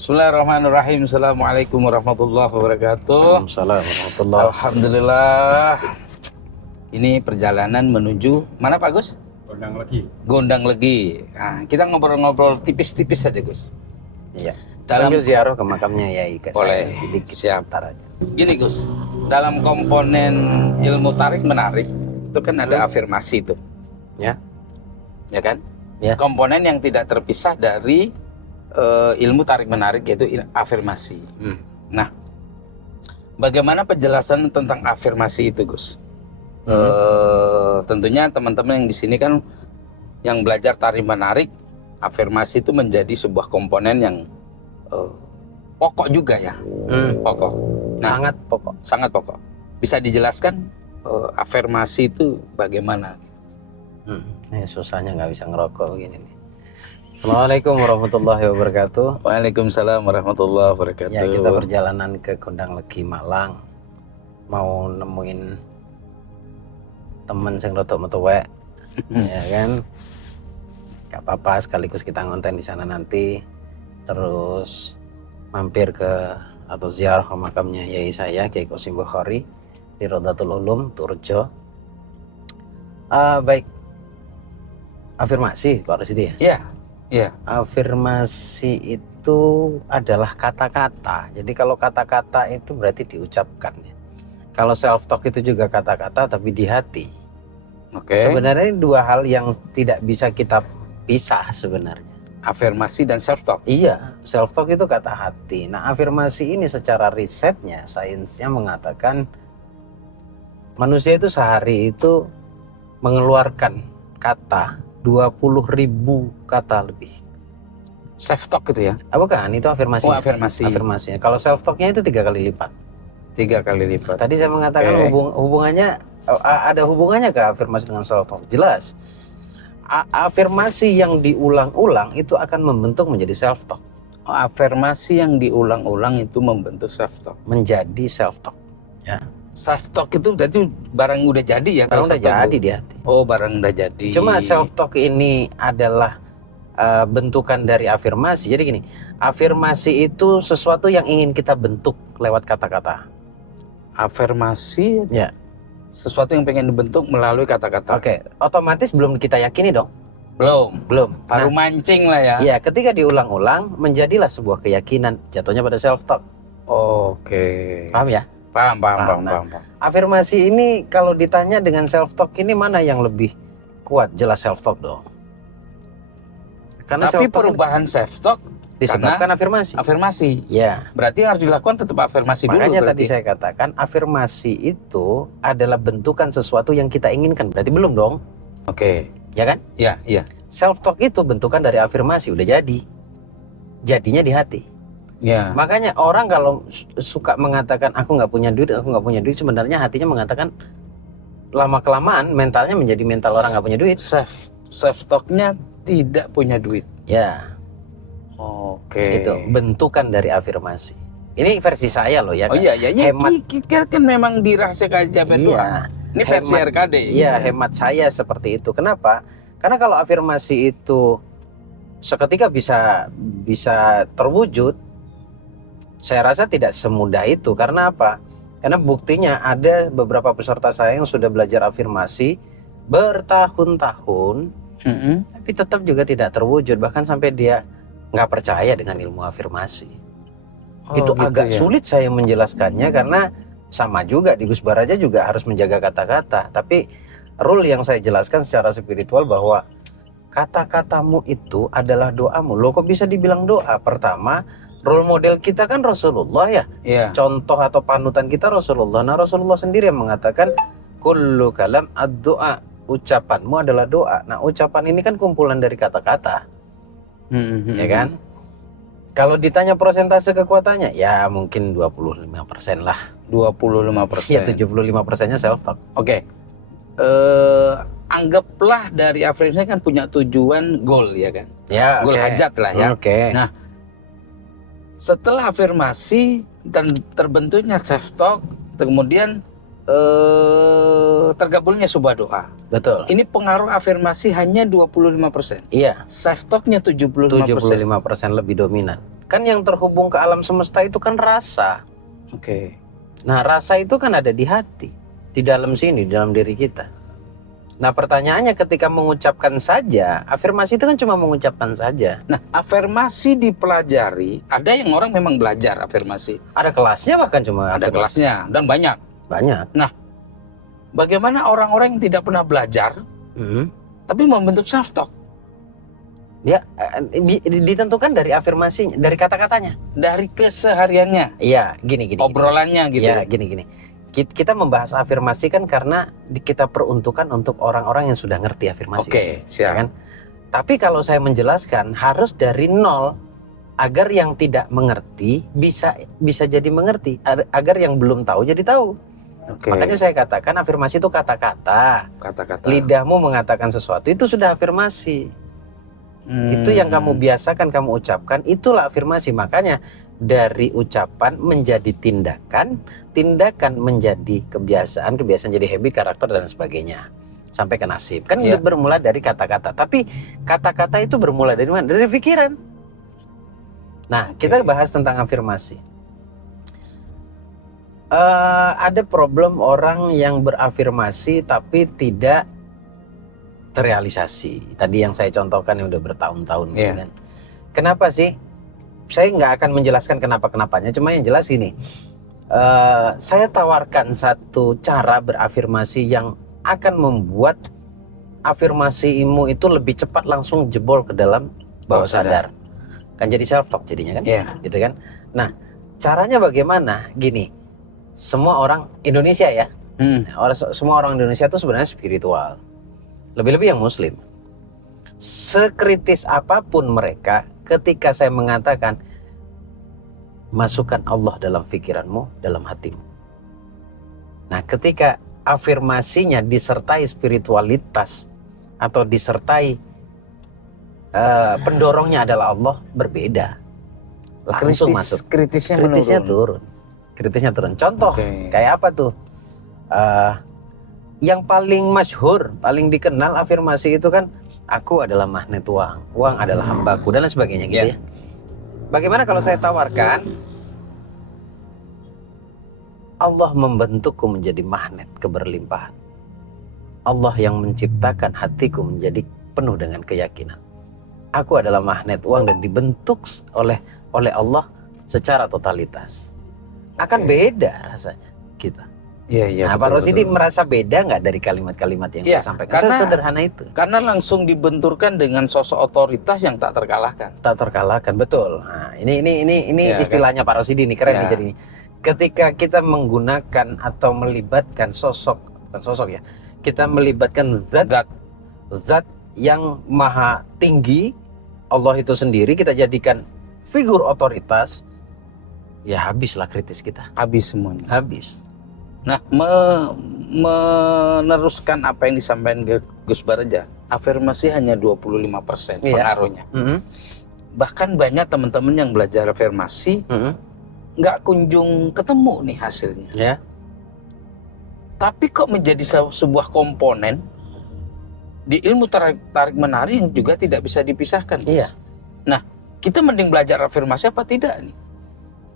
Bismillahirrahmanirrahim. Assalamualaikum warahmatullahi wabarakatuh. Waalaikumsalam warahmatullahi. Alhamdulillah. Ini perjalanan menuju mana Pak Gus? Gondang lagi. Gondang Legi. Nah, kita ngobrol-ngobrol tipis-tipis saja Gus. Iya. Dalam Sambil ziarah ke makamnya Yai ke Boleh. saya sedikit Siap. sebentar aja. Gini Gus, dalam komponen ilmu tarik menarik itu kan ada afirmasi itu, Ya. ya kan? Ya. Komponen yang tidak terpisah dari ilmu tarik menarik yaitu afirmasi. Nah, bagaimana penjelasan tentang afirmasi itu, Gus? Tentunya teman-teman yang di sini kan yang belajar tarik menarik, afirmasi itu menjadi sebuah komponen yang pokok juga ya, pokok. Nah, Sangat pokok. sangat pokok. Bisa dijelaskan afirmasi itu bagaimana? Ini susahnya nggak bisa ngerokok begini nih. Assalamualaikum warahmatullahi wabarakatuh. Waalaikumsalam warahmatullahi wabarakatuh. Ya, kita perjalanan ke Gondang Legi Malang, mau nemuin temen sing rotok metuwek, ya kan? Gak apa-apa, sekaligus kita ngonten di sana nanti, terus mampir ke atau ziarah ke makamnya Yai saya Kiai Qasim Bukhari di Rodatul Ulum Turjo. Baik, afirmasi Pak Rusdi ya. Iya, iya. Afirmasi itu adalah kata-kata. Jadi kalau kata-kata itu berarti diucapkan ya. Kalau self talk itu juga kata-kata tapi di hati. Oke. Sebenarnya ini dua hal yang tidak bisa kita pisah sebenarnya. Afirmasi dan self talk. Iya, self talk itu kata hati. Nah, afirmasi ini secara risetnya, sainsnya mengatakan manusia itu sehari itu mengeluarkan kata 20.000 kata lebih. Self talk itu ya. Bukan, itu afirmasi. Oh, afirmasi. Afirmasinya. Kalau self talknya itu 3 kali lipat. 3 kali lipat. Tadi saya mengatakan Oke. hubungannya ada hubungannya ke afirmasi dengan self talk. Jelas. Afirmasi yang diulang-ulang itu akan membentuk menjadi self talk. Oh, afirmasi yang diulang-ulang itu membentuk self talk. Menjadi self talk. Ya. Self talk itu berarti barang udah jadi ya? Barang kalau udah self-talk jadi itu? di hati. Oh, barang udah jadi. Cuma self talk ini adalah bentukan dari afirmasi. Jadi gini, afirmasi itu sesuatu yang ingin kita bentuk lewat kata-kata. Afirmasi Ya. sesuatu yang pengen dibentuk melalui kata-kata. Oke, otomatis belum kita yakini dong. Belum. Baru Nah, mancing lah ya. iya, ketika diulang-ulang menjadilah sebuah keyakinan, jatuhnya pada self talk. Oke. Paham ya? Paham. Nah, afirmasi ini kalau ditanya dengan self talk ini mana yang lebih kuat? Jelas self talk dong. Karena Tapi self-talk perubahan self talk disebabkan afirmasi. afirmasi. Ya. Berarti harus dilakukan tetap afirmasi dulu. Makanya berarti. tadi saya katakan afirmasi itu adalah bentukan sesuatu yang kita inginkan. Berarti belum dong, Oke. ya kan? Iya. Self talk itu bentukan dari afirmasi, udah jadi. Jadinya di hati. Ya. Makanya orang kalau suka mengatakan aku nggak punya duit, sebenarnya hatinya mengatakan lama kelamaan mentalnya menjadi mental orang nggak punya duit. Self talknya tidak punya duit. Ya, Oke. itu bentukan dari afirmasi. Ini versi saya loh ya. Oh kan? iya. Hemat. Kita kan memang dirahasiakan keajaiban Tuhan. Iya. Ini versi Hemat. RKD. Iya, hemat saya seperti itu. Kenapa? Karena kalau afirmasi itu seketika bisa terwujud, saya rasa tidak semudah itu. Karena apa? Karena buktinya ada beberapa peserta saya yang sudah belajar afirmasi bertahun-tahun, tapi tetap juga tidak terwujud. Bahkan sampai dia nggak percaya dengan ilmu afirmasi. Itu gitu agak ya. sulit saya menjelaskannya karena sama juga di Gus Baraja juga harus menjaga kata-kata. Tapi rule yang saya jelaskan secara spiritual bahwa kata-katamu itu adalah doamu. Loh kok bisa dibilang doa? Pertama, role model kita kan Rasulullah ya. Iya. Contoh atau panutan kita Rasulullah. Nah, Rasulullah sendiri yang mengatakan kullu kalam ad-doa. Ucapanmu adalah doa. Nah, ucapan ini kan kumpulan dari kata-kata, ya kan? Kalau ditanya persentase kekuatannya, ya mungkin 25% lah. 25%. Ya 75%-nya self talk. Oke. Anggaplah dari afirmasi kan punya tujuan goal ya kan. Ya, Goal hajat lah ya. Oke. Nah, setelah afirmasi dan terbentuknya self talk, kemudian tergabungnya sebuah doa. Betul. Ini pengaruh afirmasi hanya 25%. Iya. Self talknya 75%. 75% lebih dominan. Kan yang terhubung ke alam semesta itu kan rasa. Oke. Nah, rasa itu kan ada di hati, di dalam sini, di dalam diri kita. Nah, pertanyaannya ketika mengucapkan saja, afirmasi itu kan cuma mengucapkan saja. Nah, afirmasi dipelajari, ada yang orang memang belajar afirmasi. Ada kelasnya bahkan cuma Ada afirmasi. kelasnya dan banyak. Banyak. Bagaimana orang-orang yang tidak pernah belajar tapi membentuk self talk Dia ditentukan dari afirmasinya, dari kata-katanya. dari kesehariannya, Iya, gini. obrolannya gitu. Iya, gini. Kita membahas afirmasi kan karena kita peruntukan untuk orang-orang yang sudah ngerti afirmasi. Oke, Ya siap. kan? Tapi kalau saya menjelaskan harus dari nol agar yang tidak mengerti bisa jadi mengerti, agar yang belum tahu jadi tahu. Oke. Makanya saya katakan afirmasi itu kata-kata. Kata-kata. Lidahmu mengatakan sesuatu itu sudah afirmasi. Itu yang kamu biasakan kamu ucapkan, itulah afirmasi. Makanya dari ucapan menjadi tindakan, tindakan menjadi kebiasaan, kebiasaan jadi habit, karakter dan sebagainya. Sampai ke nasib. Kan Iya. bermula dari kata-kata. Tapi kata-kata itu bermula dari mana? Dari pikiran. Nah, kita bahas tentang afirmasi. Ada problem orang yang berafirmasi tapi tidak terrealisasi. Tadi yang saya contohkan yang udah bertahun-tahun. Iya. Kan? Kenapa sih? Saya nggak akan menjelaskan kenapa-kenapanya. Cuma yang jelas ini. Saya tawarkan satu cara berafirmasi yang akan membuat afirmasimu itu lebih cepat langsung jebol ke dalam bawah sadar. Kan jadi self talk jadinya kan? Iya. Gitu kan? Nah, caranya bagaimana? Gini, semua orang Indonesia ya, semua orang Indonesia itu sebenarnya spiritual. Lebih-lebih yang Muslim. Sekritis apapun mereka, ketika saya mengatakan masukkan Allah dalam pikiranmu, dalam hatimu. Nah, ketika afirmasinya disertai spiritualitas atau disertai pendorongnya adalah Allah, berbeda. Langsung masuk. Kritisnya turun. Kritisnya turun. Contoh, Oke. kayak apa tuh? Yang paling masyhur, paling dikenal afirmasi itu kan, aku adalah magnet uang, uang adalah hambaku, dan lain sebagainya gitu ya. Bagaimana kalau saya tawarkan, Allah membentukku menjadi magnet keberlimpahan. Allah yang menciptakan hatiku menjadi penuh dengan keyakinan. Aku adalah magnet uang dan dibentuk oleh Allah secara totalitas. Akan beda rasanya kita. Iya. Nah, Pak Rosidi merasa beda nggak dari kalimat-kalimat yang saya sampaikan? Karena Sederhana itu. Karena langsung dibenturkan dengan sosok otoritas yang tak terkalahkan. Tak terkalahkan, betul. Nah, ini Ya, istilahnya Pak Rosidi ini keren Ya. nih jadi. Ketika kita menggunakan atau melibatkan bukan sosok ya, kita melibatkan zat yang maha tinggi, Allah itu sendiri, kita jadikan figur otoritas, ya habislah kritis kita. Habis semuanya. Habis. Nah, meneruskan apa yang disampaikan Gus Baraja, afirmasi hanya 25% Iya. pengaruhnya. Bahkan banyak teman-teman yang belajar afirmasi nggak kunjung ketemu nih hasilnya. Ya. Tapi kok menjadi sebuah komponen di ilmu tarik menarik yang juga tidak bisa dipisahkan. Iya. Nah, kita mending belajar afirmasi apa tidak nih?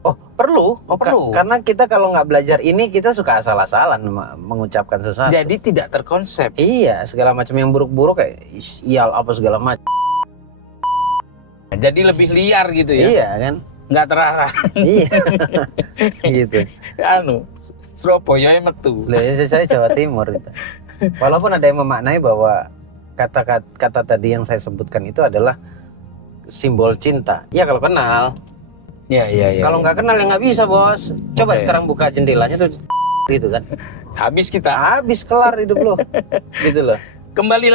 Oh, perlu. Perlu. Karena kita kalau nggak belajar ini, kita suka asal-asalan mengucapkan sesuatu. Jadi tidak terkonsep. Iya, segala macam yang buruk-buruk kayak sial apa segala macam. Jadi lebih liar gitu ya. Iya kan? Nggak terarah. Iya. Gitu. Surabaya metu. Loh, saya Jawa Timur gitu. Walaupun ada yang memaknai bahwa kata tadi yang saya sebutkan itu adalah simbol cinta. Ya kalau kenal. Iya. Kalau nggak kenal ya nggak bisa, Bos. Coba Oke. sekarang buka jendelanya tuh gitu kan. Habis kita. Habis kelar hidup lo. Gitu loh. Kembali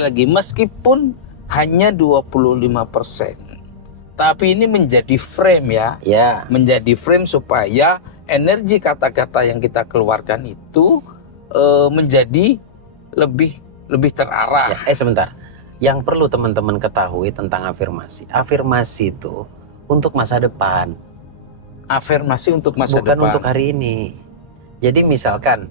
lagi meskipun hanya 25%. Tapi ini menjadi frame ya. Ya. Menjadi frame supaya energi kata-kata yang kita keluarkan itu menjadi lebih terarah. Ya, sebentar. Yang perlu teman-teman ketahui tentang afirmasi. Afirmasi itu untuk masa depan. Afirmasi untuk masa Bukan depan. untuk hari ini. Jadi misalkan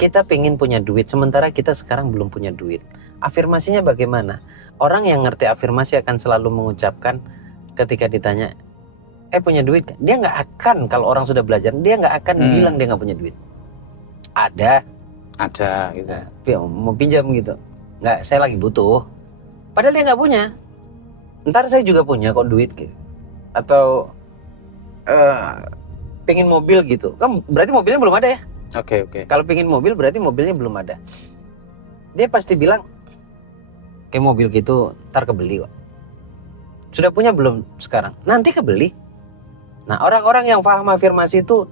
kita pengen punya duit, sementara kita sekarang belum punya duit. Afirmasinya bagaimana? Orang yang ngerti afirmasi akan selalu mengucapkan, ketika ditanya, punya duit kan? Dia nggak akan, kalau orang sudah belajar, dia nggak akan bilang dia nggak punya duit. Ada gitu. Mau pinjam gitu, nggak, saya lagi butuh. Padahal dia nggak punya. Ntar saya juga punya kok duit gitu. Atau pengen mobil gitu, kan berarti mobilnya belum ada ya. Oke. Kalau pengen mobil berarti mobilnya belum ada. Dia pasti bilang, kayak mobil gitu ntar kebeli kok. Sudah punya belum sekarang? Nanti kebeli. Nah, orang-orang yang paham afirmasi itu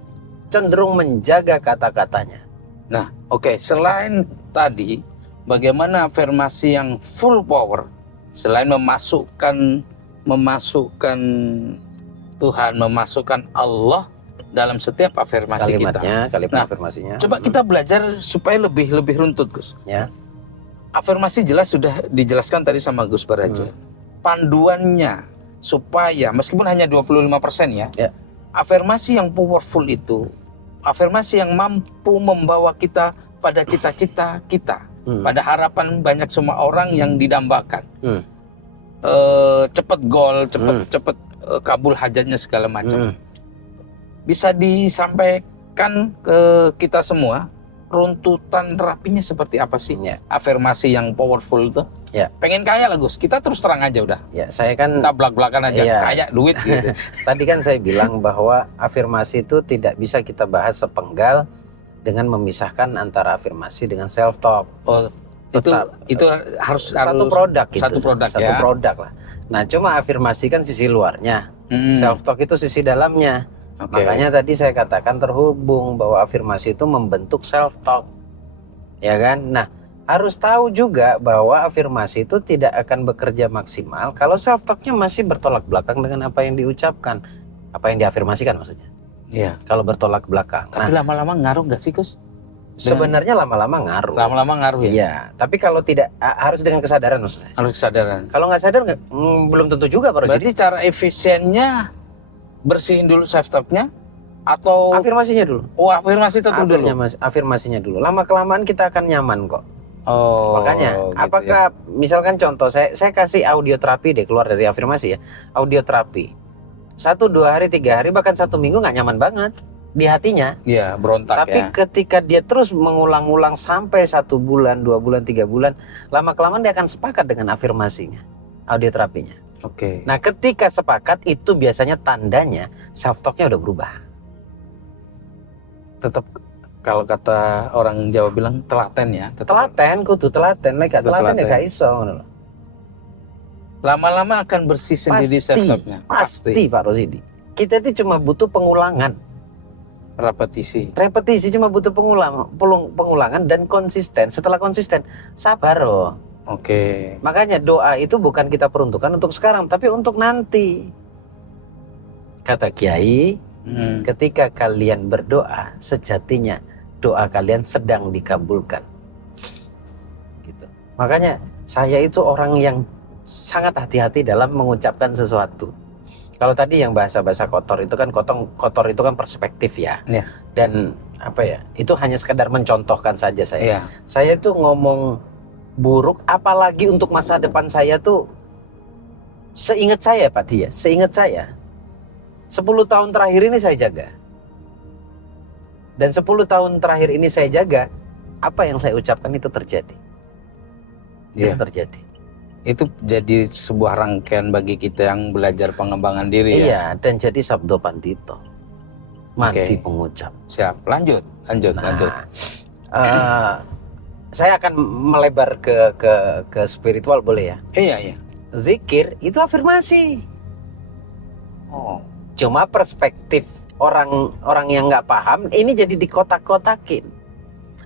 cenderung menjaga kata-katanya. Nah, oke. Selain tadi, bagaimana afirmasi yang full power, selain memasukkan Tuhan, memasukkan Allah dalam setiap afirmasi Kalimat Nah, afirmasinya. Coba kita belajar supaya lebih runtut, Gus. Ya. Afirmasi jelas sudah dijelaskan tadi sama Gus Baraja. Panduannya supaya meskipun hanya 25% ya. Afirmasi yang powerful itu, afirmasi yang mampu membawa kita pada cita-cita kita, pada harapan banyak semua orang yang didambakan. Cepet gol, cepet kabul hajatnya segala macam. Bisa disampaikan ke kita semua runtutan rapinya seperti apa sih afirmasi yang powerful itu? Pengen kaya lah Gus, kita terus terang aja udah. Saya kan kita belak-belakan aja, kaya duit gitu. Tadi kan saya bilang bahwa afirmasi itu tidak bisa kita bahas sepenggal dengan memisahkan antara afirmasi dengan self talk. Itu harus satu produk gitu. Satu produk lah. Nah, cuma afirmasi kan sisi luarnya. Self talk itu sisi dalamnya. Makanya tadi saya katakan terhubung bahwa afirmasi itu membentuk self talk. Ya kan? Nah, harus tahu juga bahwa afirmasi itu tidak akan bekerja maksimal kalau self talknya masih bertolak belakang dengan apa yang diucapkan, apa yang diafirmasikan maksudnya. Iya. Kalau bertolak belakang. Tapi lama-lama ngaruh nggak sih Gus? Sebenarnya lama-lama ngaruh. Lama-lama ngaruh ya. Iya. Tapi kalau tidak, harus dengan kesadaran maksudnya. Harus kesadaran. Kalau nggak sadar belum tentu juga Pak. Berarti cara efisiennya bersihin dulu self talknya atau afirmasinya dulu. Afirmasi itu dulu. Afirmasinya dulu. Lama kelamaan kita akan nyaman kok. Makanya gitu apakah misalkan contoh saya kasih audio terapi deh, keluar dari afirmasi ya, audio terapi 1, 2 hari, 3 hari, bahkan 1 minggu nggak nyaman banget di hatinya. Iya, berontak. Tapi ketika dia terus mengulang-ulang sampai 1 bulan, 2 bulan, 3 bulan, lama kelamaan dia akan sepakat dengan afirmasinya, audio terapinya. Oke. Nah, ketika sepakat itu biasanya tandanya self talknya udah berubah. Tetap kalau kata orang Jawa bilang telaten ya. Telaten, kudu telaten, nek gak telaten ya gak iso ngono lho. Lama-lama akan bersih sendiri self talknya. Pasti Pak Rosidi. Kita itu cuma butuh pengulangan. Repetisi cuma butuh pengulangan dan konsisten. Setelah konsisten, sabar loh. Oke. Makanya doa itu bukan kita peruntukkan untuk sekarang, tapi untuk nanti. Kata Kiai, ketika kalian berdoa, sejatinya doa kalian sedang dikabulkan. Gitu. Makanya saya itu orang yang sangat hati-hati dalam mengucapkan sesuatu. Kalau tadi yang bahasa-bahasa kotor itu kan kotor itu kan perspektif ya. Dan apa ya? Itu hanya sekedar mencontohkan saja saya. Saya tuh ngomong buruk apalagi untuk masa depan saya tuh seingat saya Pak Dia, seingat saya 10 tahun terakhir ini saya jaga. Dan 10 tahun terakhir ini saya jaga, apa yang saya ucapkan itu terjadi. Itu terjadi. Itu jadi sebuah rangkaian bagi kita yang belajar pengembangan diri ya. Iya, dan jadi sabdo pandito. Mati pengucap. Siap, lanjut. Saya akan melebar ke spiritual boleh ya? Iya. Zikir itu afirmasi. Cuma perspektif orang yang nggak paham ini jadi dikotak-kotakin.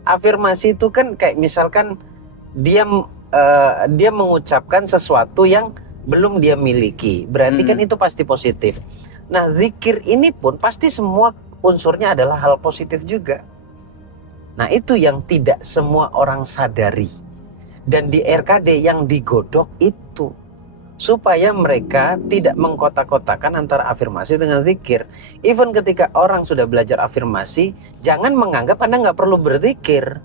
Afirmasi itu kan kayak misalkan dia mengucapkan sesuatu yang belum dia miliki, berarti kan itu pasti positif. Nah, zikir ini pun pasti semua unsurnya adalah hal positif juga. Nah, itu yang tidak semua orang sadari. Dan di RKD yang digodok itu supaya mereka tidak mengkotak-kotakan antara afirmasi dengan zikir. Even ketika orang sudah belajar afirmasi, jangan menganggap Anda nggak perlu berzikir.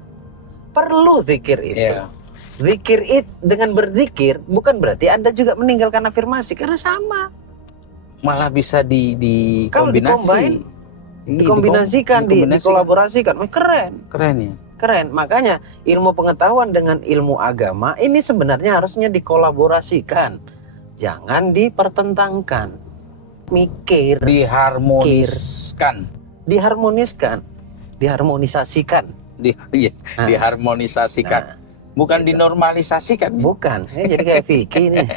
Perlu zikir itu. Zikir itu dengan berzikir bukan berarti Anda juga meninggalkan afirmasi, karena sama. malah bisa Kalau dikombinasi. dikombinasikan, dikolaborasikan, keren. Keren ya. Keren, makanya ilmu pengetahuan dengan ilmu agama ini sebenarnya harusnya dikolaborasikan, jangan dipertentangkan. Mikir, Diharmoniskan. diharmonisasikan. Diharmonisasikan. Nah, Bukan gitu. dinormalisasikan. Bukan, jadi kayak Vicky nih.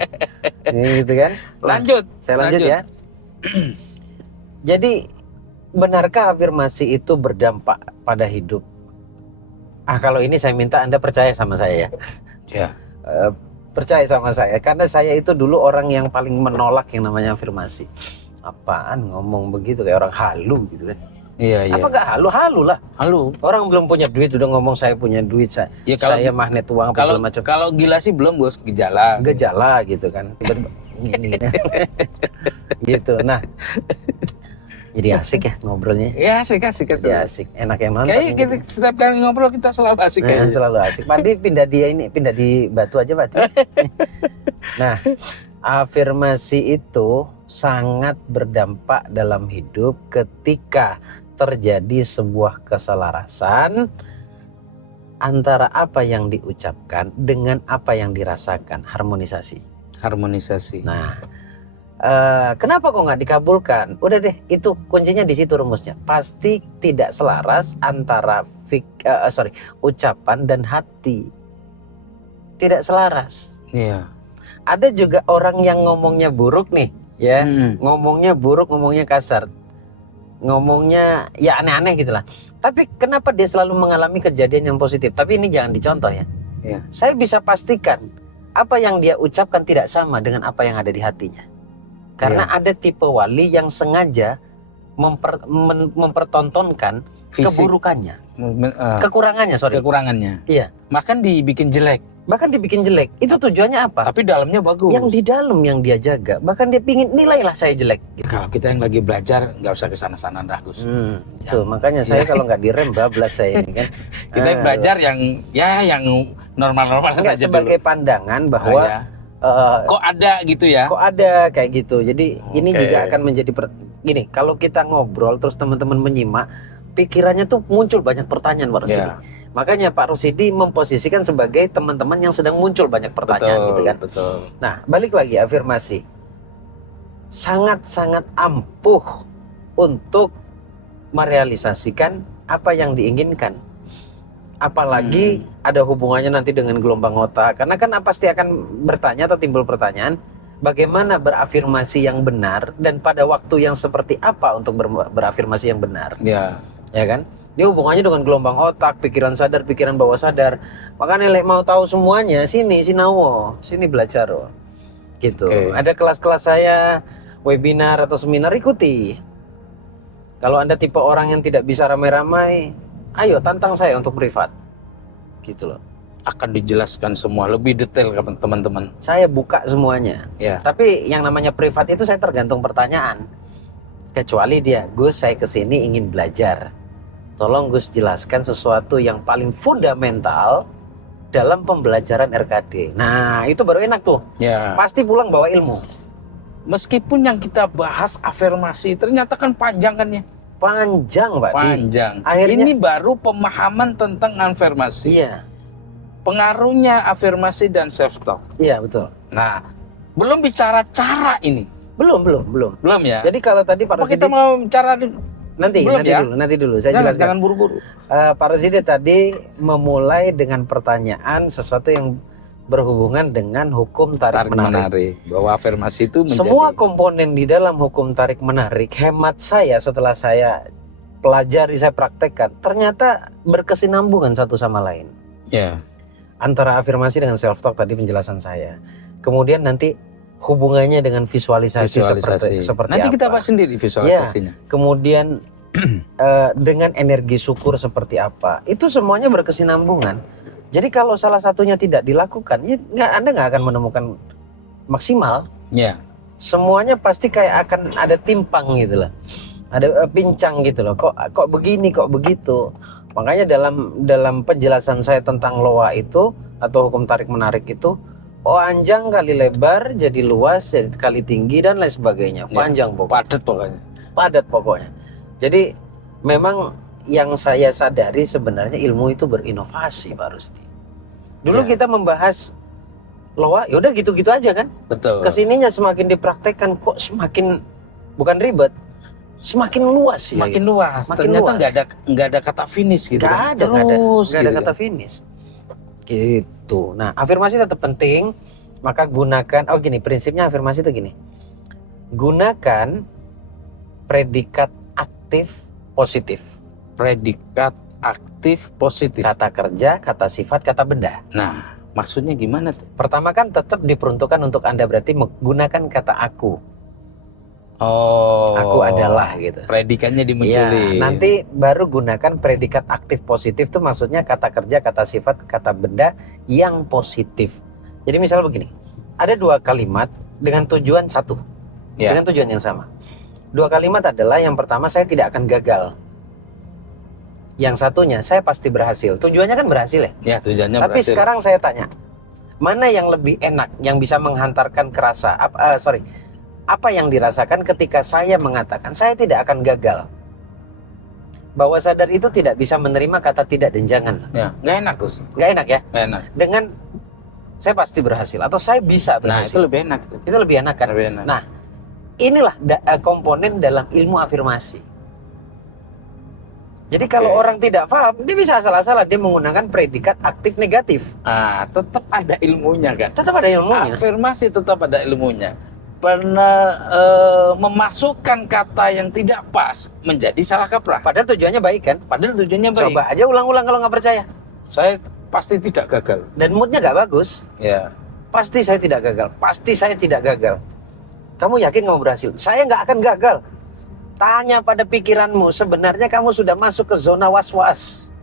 Gitu kan? Nah, Lanjut. saya lanjut ya. Jadi, benarkah afirmasi itu berdampak pada hidup? Kalau ini saya minta Anda percaya sama saya ya. Ya. Percaya sama saya, karena saya itu dulu orang yang paling menolak yang namanya afirmasi. Apaan ngomong begitu, kayak orang halu gitu kan. Iya, iya. Apa gak halu? Halu lah. Halu. Orang belum punya duit udah ngomong saya punya duit, Ya, kalau saya magnet uang apa Kalau segala macam. kalau gila sih belum, Bos, gejala. Gejala gitu kan. Tiba-tiba gini. Gitu. Nah, jadi asik ya ngobrolnya. Ya, asik. Ya asik, enak yang nonton. Kayaknya kita setiap kali ngobrol kita selalu asik kayaknya. Selalu asik. Padi pindah di Batu aja, Padi. Nah, afirmasi itu sangat berdampak dalam hidup ketika terjadi sebuah keselarasan antara apa yang diucapkan dengan apa yang dirasakan, harmonisasi. Nah, kenapa kok nggak dikabulkan? Udah deh, itu kuncinya di situ rumusnya. Pasti tidak selaras antara ucapan dan hati. Tidak selaras. Iya. Ada juga orang yang ngomongnya buruk nih, ya. Ngomongnya buruk, ngomongnya kasar. Ngomongnya ya aneh-aneh gitu lah. Tapi kenapa dia selalu mengalami kejadian yang positif? Tapi ini jangan dicontoh ya. Iya. Saya bisa pastikan apa yang dia ucapkan tidak sama dengan apa yang ada di hatinya. Karena ada tipe wali yang sengaja mempertontonkan Fisik. keburukannya, kekurangannya. Iya. Bahkan dibikin jelek. Itu tujuannya apa? Tapi dalamnya bagus. Yang di dalam yang dia jaga. Bahkan dia pingin nilailah saya jelek. Gitu. Kalau kita yang lagi belajar nggak usah kesana-sana dah, Gus. Tuh, makanya saya kalau nggak direm bablas saya ini kan. Kita yang belajar yang normal-normal Enggak, saja sebagai dulu. pandangan bahwa Kok ada gitu ya? Kok ada kayak gitu. Jadi ini Oke. juga akan menjadi gini, kalau kita ngobrol terus teman-teman menyimak, pikirannya tuh muncul banyak pertanyaan, Pak Rusidi. Ya. Makanya Pak Rusidi memposisikan sebagai teman-teman yang sedang muncul banyak pertanyaan gitu kan. Betul. Nah, balik lagi afirmasi. Sangat-sangat ampuh untuk merealisasikan apa yang diinginkan. Apalagi ada hubungannya nanti dengan gelombang otak. Karena kan pasti akan bertanya atau timbul pertanyaan, bagaimana berafirmasi yang benar dan pada waktu yang seperti apa untuk berafirmasi yang benar. Ya. Ya kan? Ini hubungannya dengan gelombang otak, pikiran sadar, pikiran bawah sadar. Makanya mau tahu semuanya, sini belajar. Gitu. Oke. Ada kelas-kelas saya, webinar atau seminar, ikuti. Kalau Anda tipe orang yang tidak bisa ramai-ramai, ayo tantang saya untuk privat. Gitu loh. Akan dijelaskan semua lebih detail ke teman-teman. Saya buka semuanya. Ya. Tapi yang namanya privat itu saya tergantung pertanyaan. Kecuali dia, Gus, saya kesini ingin belajar. Tolong Gus jelaskan sesuatu yang paling fundamental dalam pembelajaran RKD. Nah, itu baru enak tuh. Ya. Pasti pulang bawa ilmu. Meskipun yang kita bahas afirmasi ternyata kan panjang kan ya. Panjang, Pak. Panjang. Akhirnya- Ini baru pemahaman tentang afirmasi. Iya. Pengaruhnya afirmasi dan self talk. Iya, betul. Nah, belum bicara cara ini. Belum. Belum ya? Jadi kalau tadi Pak Apa Rusidi kita mau bicara nanti belum ya? dulu saya jelaskan. jangan buru-buru. Pak Rusidi tadi memulai dengan pertanyaan sesuatu yang berhubungan dengan hukum tarik menarik. Bahwa afirmasi itu menjadi Semua komponen di dalam hukum tarik menarik, hemat saya setelah saya pelajari, saya praktekkan, ternyata berkesinambungan satu sama lain. ya. Antara afirmasi dengan self talk tadi penjelasan saya. Kemudian nanti hubungannya dengan visualisasi. Seperti Nanti apa. kita bahas sendiri visualisasinya. Kemudian dengan energi syukur seperti apa. Itu semuanya berkesinambungan. Jadi kalau salah satunya tidak dilakukan, ya Anda nggak akan menemukan maksimal. Ya. Semuanya pasti kayak akan ada timpang gitu loh. Ada pincang gitu loh. Kok begini, kok begitu. Makanya dalam penjelasan saya tentang loa itu atau hukum tarik menarik itu, panjang kali lebar jadi luas jadi kali tinggi dan lain sebagainya. Panjang pokoknya. Padat pokoknya. Padat pokoknya. Jadi memang yang saya sadari sebenarnya ilmu itu berinovasi Pak Rusdi. Dulu kita membahas loa, yaudah gitu-gitu aja kan. Betul. Kesininya semakin dipraktekkan kok semakin bukan ribet, semakin luas ya. Makin luas. Makin Ternyata luas. nggak ada kata finish gitu. Nggak ada, Terus nggak ada gitu kata kan. finish. Gitu. Nah, afirmasi tetap penting. Maka gunakan, prinsipnya afirmasi itu gini. Gunakan predikat aktif positif. Predikat aktif positif. Kata kerja, kata sifat, kata benda. Nah, maksudnya gimana tuh? Pertama kan tetap diperuntukkan untuk Anda berarti menggunakan kata aku. Oh. Aku adalah gitu. Predikannya Ya, dimunculin. nanti baru gunakan predikat aktif positif tuh maksudnya kata kerja, kata sifat, kata benda yang positif. Jadi misalnya begini, ada dua kalimat dengan tujuan satu, dengan tujuan yang sama. Dua kalimat adalah yang pertama saya tidak akan gagal. Yang satunya saya pasti berhasil. Tujuannya kan berhasil ya. Ya, tujuannya Tapi berhasil. sekarang saya tanya, mana yang lebih enak, yang bisa menghantarkan kerasa? Apa yang dirasakan ketika saya mengatakan saya tidak akan gagal? Bawah sadar itu tidak bisa menerima kata tidak dan jangan. Ya, nggak enak Gus. Nggak enak ya? Nggak enak. Dengan saya pasti berhasil atau saya bisa Nah, itu berhasil. lebih enak tuh. Itu lebih enak kan? Lebih enak. Nah, inilah komponen dalam ilmu afirmasi. Jadi kalau orang tidak paham, dia bisa asal-asalan dia menggunakan predikat aktif negatif. Tetap ada ilmunya kan. Tetap ada ilmunya. Afirmasi tetap ada ilmunya. Pernah memasukkan kata yang tidak pas menjadi salah kaprah. Padahal tujuannya baik kan? Padahal tujuannya baik. Coba aja ulang-ulang kalau nggak percaya. Saya pasti tidak gagal. Dan moodnya nggak bagus. Ya. Pasti saya tidak gagal. Pasti saya tidak gagal. Kamu yakin kamu berhasil? Saya nggak akan gagal. Tanya pada pikiranmu, sebenarnya kamu sudah masuk ke zona was-was.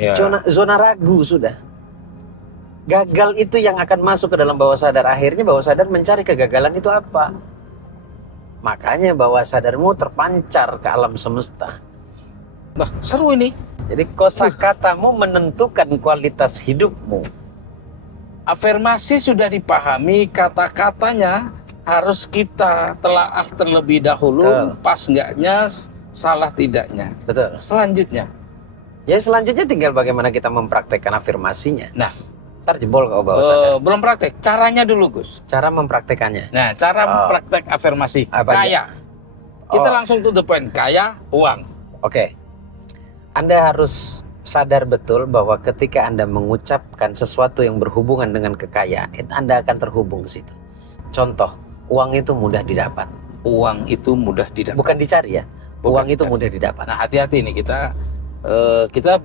Ya. Zona ragu sudah. Gagal itu yang akan masuk ke dalam bawah sadar. Akhirnya bawah sadar mencari kegagalan itu apa. Makanya bawah sadarmu terpancar ke alam semesta. Wah, seru ini. Jadi kosakatamu menentukan kualitas hidupmu. Afirmasi sudah dipahami, kata-katanya harus kita telaah terlebih dahulu. Betul. Pas enggaknya, salah tidaknya. Betul. Selanjutnya. Ya selanjutnya tinggal bagaimana kita mempraktekkan afirmasinya. Nah, Ntar jebol ke bawah sadar. belum praktek. Caranya dulu, Gus. Cara mempraktekannya. Nah, cara praktek afirmasi. Apa aja? Kaya. Kita Oh. langsung to the point. Kaya, uang. Oke. Anda harus sadar betul bahwa ketika Anda mengucapkan sesuatu yang berhubungan dengan kekayaan, Anda akan terhubung ke situ. Contoh, uang itu mudah didapat. Uang itu mudah didapat. Bukan dicari ya. Bukan Uang itu dicari. mudah didapat. Nah, hati-hati nih kita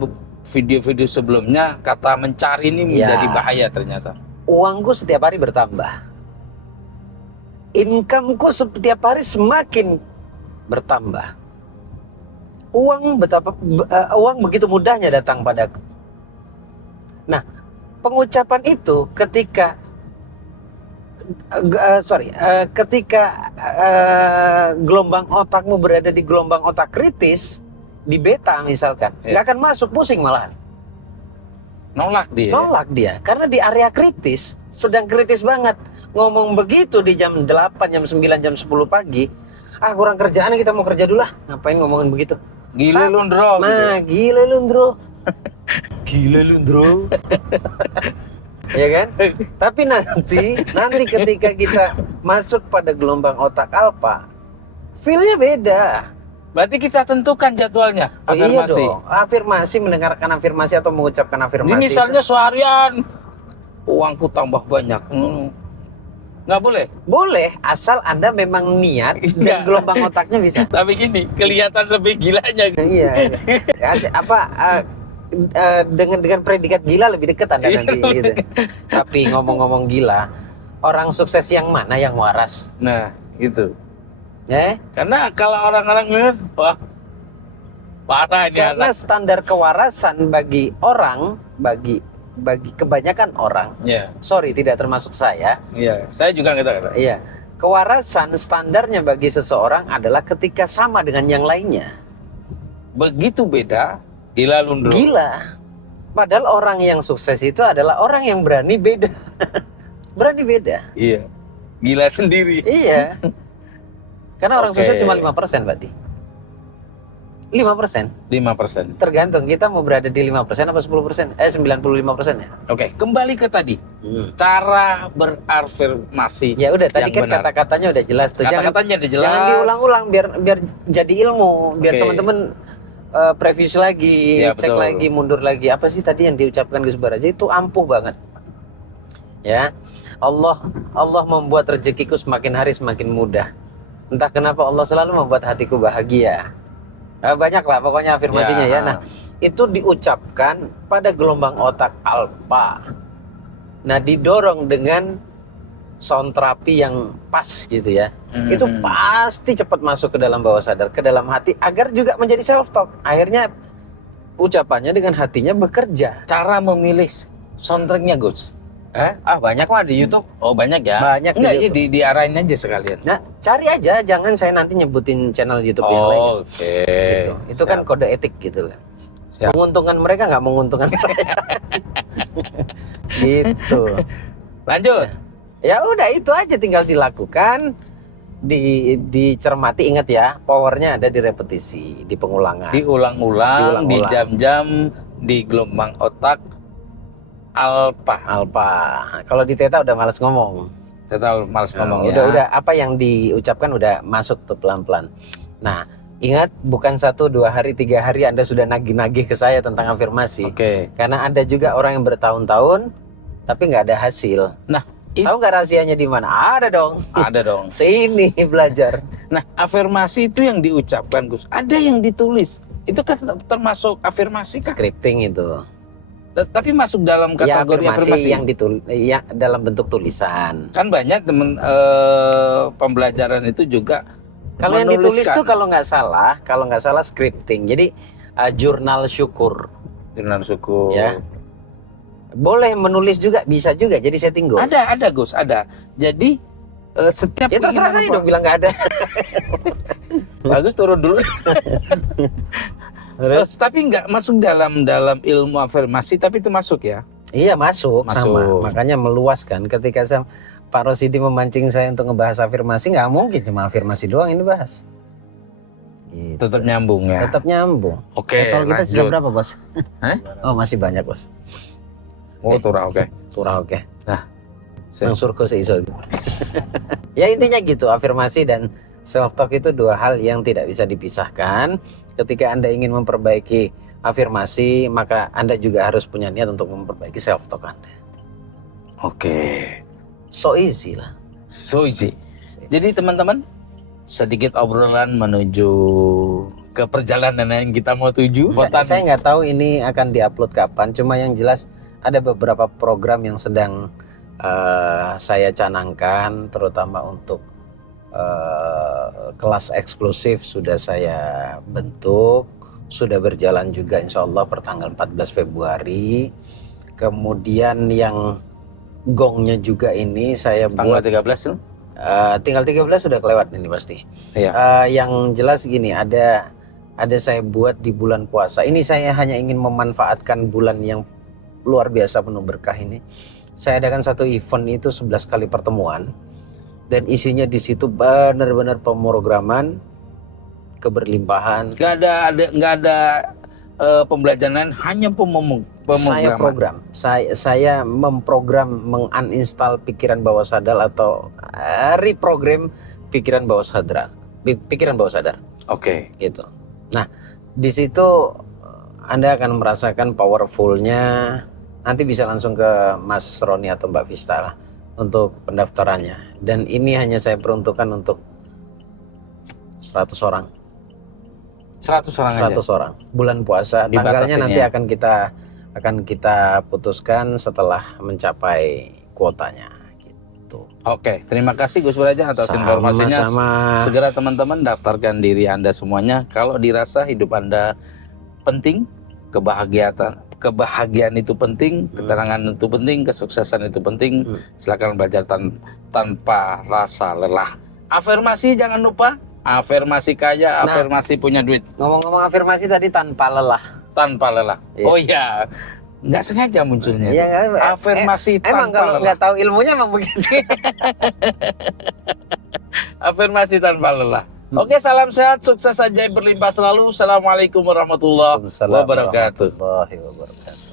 video-video sebelumnya kata mencari ini Ya. menjadi bahaya ternyata. Uangku setiap hari bertambah. Incomeku setiap hari semakin bertambah. Uang begitu mudahnya datang padaku. Nah, pengucapan itu ketika gelombang otakmu berada di gelombang otak kritis, di beta misalkan, nggak akan masuk, pusing malahan. Nolak dia. Nolak dia, karena di area kritis, sedang kritis banget. Ngomong begitu di jam 8, jam 9, jam 10 pagi, kurang kerjaan, kita mau kerja dulu lah. Ngapain ngomongin begitu? Gila lu, Ndro. Nah, gila lu, Ndro. Gila lu, Ndro. Ya kan? Tapi nanti ketika kita masuk pada gelombang otak alfa, feel-nya beda. Berarti kita tentukan jadwalnya. Afirmasi. Iya dong. Afirmasi, mendengarkan afirmasi atau mengucapkan afirmasi. Jadi misalnya seharian uangku tambah banyak. Nggak boleh. Boleh, asal Anda memang niat dan Iya. gelombang otaknya bisa. Tapi gini, kelihatan lebih gilanya. Iya. Dengan predikat gila lebih dekat Anda Iya, nanti. lebih Gitu. Tapi ngomong-ngomong gila, orang sukses yang mana yang waras? Nah, gitu. Ya? Karena kalau orang-orang lihat, wah, parah ini Karena anak. standar kewarasan bagi orang, bagi kebanyakan orang, Iya, sorry tidak termasuk saya, iya. Saya juga nggak tahu. iya. Kewarasan standarnya bagi seseorang adalah ketika sama dengan yang lainnya. Begitu beda, gila lu, Ndro. Gila. Padahal orang yang sukses itu adalah orang yang berani beda. berani beda. Iya. Gila sendiri. Iya. Karena orang Oke. sukses cuma 5% berarti. 5%. 5%. Tergantung kita mau berada di 5% apa 10%. 95% ya. Oke, kembali ke tadi. Cara berafirmasi. Ya udah tadi yang kan benar. kata-katanya udah jelas tuh. Kata-katanya udah jelas. Jangan diulang-ulang biar jadi ilmu, biar Oke. teman-teman preview lagi, Ya, cek betul. lagi, mundur lagi. Apa sih tadi yang diucapkan Gus Baraja itu ampuh banget. Ya. Allah membuat rezekiku semakin hari semakin mudah. Entah kenapa Allah selalu membuat hatiku bahagia. Banyak lah pokoknya afirmasinya ya. Nah, itu diucapkan pada gelombang otak alfa. Nah, didorong dengan sound terapi yang pas gitu ya. Itu pasti cepat masuk ke dalam bawah sadar, ke dalam hati agar juga menjadi self talk. Akhirnya ucapannya dengan hatinya bekerja. Cara memilih soundtracknya, Gus. Banyak mah di YouTube. Oh, banyak ya? Banyak di Enggak, YouTube. diarahin aja sekalian. Nah, cari aja, jangan saya nanti nyebutin channel YouTube yang lain. Oke. Gitu. Itu kan kode etik gitu lah. Siap. Menguntungkan mereka nggak menguntungkan saya. Gitu. Lanjut. Ya udah itu aja tinggal dilakukan, dicermati, ingat ya, powernya ada di repetisi, di pengulangan. Diulang-ulang, di Diulang-ulang. jam-jam, di gelombang otak alfa. Alfa. Kalau di Theta udah males ngomong. Total malas ngomong ya. Udah apa yang diucapkan udah masuk tuh pelan-pelan. Nah, ingat bukan 1, 2 hari, 3 hari Anda sudah nagih-nagih ke saya tentang afirmasi. Oke. Karena ada juga orang yang bertahun-tahun tapi nggak ada hasil. Nah, Tahu nggak rahasianya di mana? Ada dong. ada dong. Sini belajar. Nah, afirmasi itu yang diucapkan, Gus. Ada yang ditulis. Itu kan termasuk afirmasi kan? Scripting itu. Tapi masuk dalam Ya kategori afirmasi afirmasi. yang dalam bentuk tulisan. Kan banyak temen pembelajaran itu juga Kalau yang ditulis menuliskan. tuh kalau nggak salah scripting. Jadi jurnal syukur. Jurnal syukur. Ya. Boleh menulis juga, bisa juga. Jadi setting goal. Ada Gus, ada. Jadi setiap Ya terserah keinginan saya dong bilang nggak ada. Bagus turun dulu. Tapi nggak masuk dalam ilmu afirmasi, tapi itu masuk ya. Iya masuk. Masuk. Sama. Makanya meluas kan. Ketika Pak Rosidi memancing saya untuk ngebahas afirmasi, nggak mungkin cuma afirmasi doang ini bahas. Gitu. Tetap nyambung ya. Tetap nyambung. Oke, Tol kita sudah lanjut. berapa bos? Hah? Oh masih banyak bos. Oh, turah, oke. Turah oke. Sip. Nang surga seiso. Ya intinya gitu, afirmasi dan self talk itu dua hal yang tidak bisa dipisahkan. Ketika Anda ingin memperbaiki afirmasi, maka Anda juga harus punya niat untuk memperbaiki self talk Anda. Oke. So easy lah. So easy. Jadi teman-teman, sedikit obrolan menuju ke perjalanan yang kita mau tuju. Saya nggak tahu ini akan diupload kapan. Cuma yang jelas ada beberapa program yang sedang saya canangkan, terutama untuk kelas eksklusif sudah saya bentuk, sudah berjalan juga insya Allah pertanggal 14 Februari. Kemudian yang gongnya juga ini saya tanggal buat 13 tuh. tinggal 13 sudah kelewat ini pasti. Iya. Yang jelas gini, ada saya buat di bulan puasa. Ini saya hanya ingin memanfaatkan bulan yang luar biasa penuh berkah ini. Saya adakan satu event itu 11 kali pertemuan dan isinya di situ benar-benar pemrograman keberlimpahan. Nggak ada pembelajaran, hanya Saya pemrograman. program, saya memprogram, menguninstall pikiran bawah sadar atau reprogram pikiran bawah sadar, Oke. gitu. Nah, di situ Anda akan merasakan powerfulnya. Nanti bisa langsung ke Mas Roni atau Mbak Vista lah untuk pendaftarannya. Dan ini hanya saya peruntukkan untuk 100 orang. 100 orang aja. 100 orang. Bulan puasa. Tanggalnya Dibatasin nanti ya? akan kita putuskan setelah mencapai kuotanya. Gitu. Oke, terima kasih Gus Baraja atas informasinya. Sama-sama. Segera teman-teman daftarkan diri Anda semuanya. Kalau dirasa hidup Anda penting, kebahagiaan itu penting, keterangan itu penting, kesuksesan itu penting. Silakan belajar tanpa rasa lelah. Afirmasi jangan lupa. Afirmasi kaya, afirmasi punya duit Ngomong-ngomong afirmasi tadi tanpa lelah. tanpa lelah. Iya. Oh iya, nggak sengaja munculnya. Iya, Afirmasi emang tanpa kalau lelah. nggak tahu ilmunya emang begitu. Afirmasi tanpa lelah. Oke, salam sehat, sukses ajaib berlimpah selalu. Assalamualaikum warahmatullahi wabarakatuh. Warahmatullahi wabarakatuh.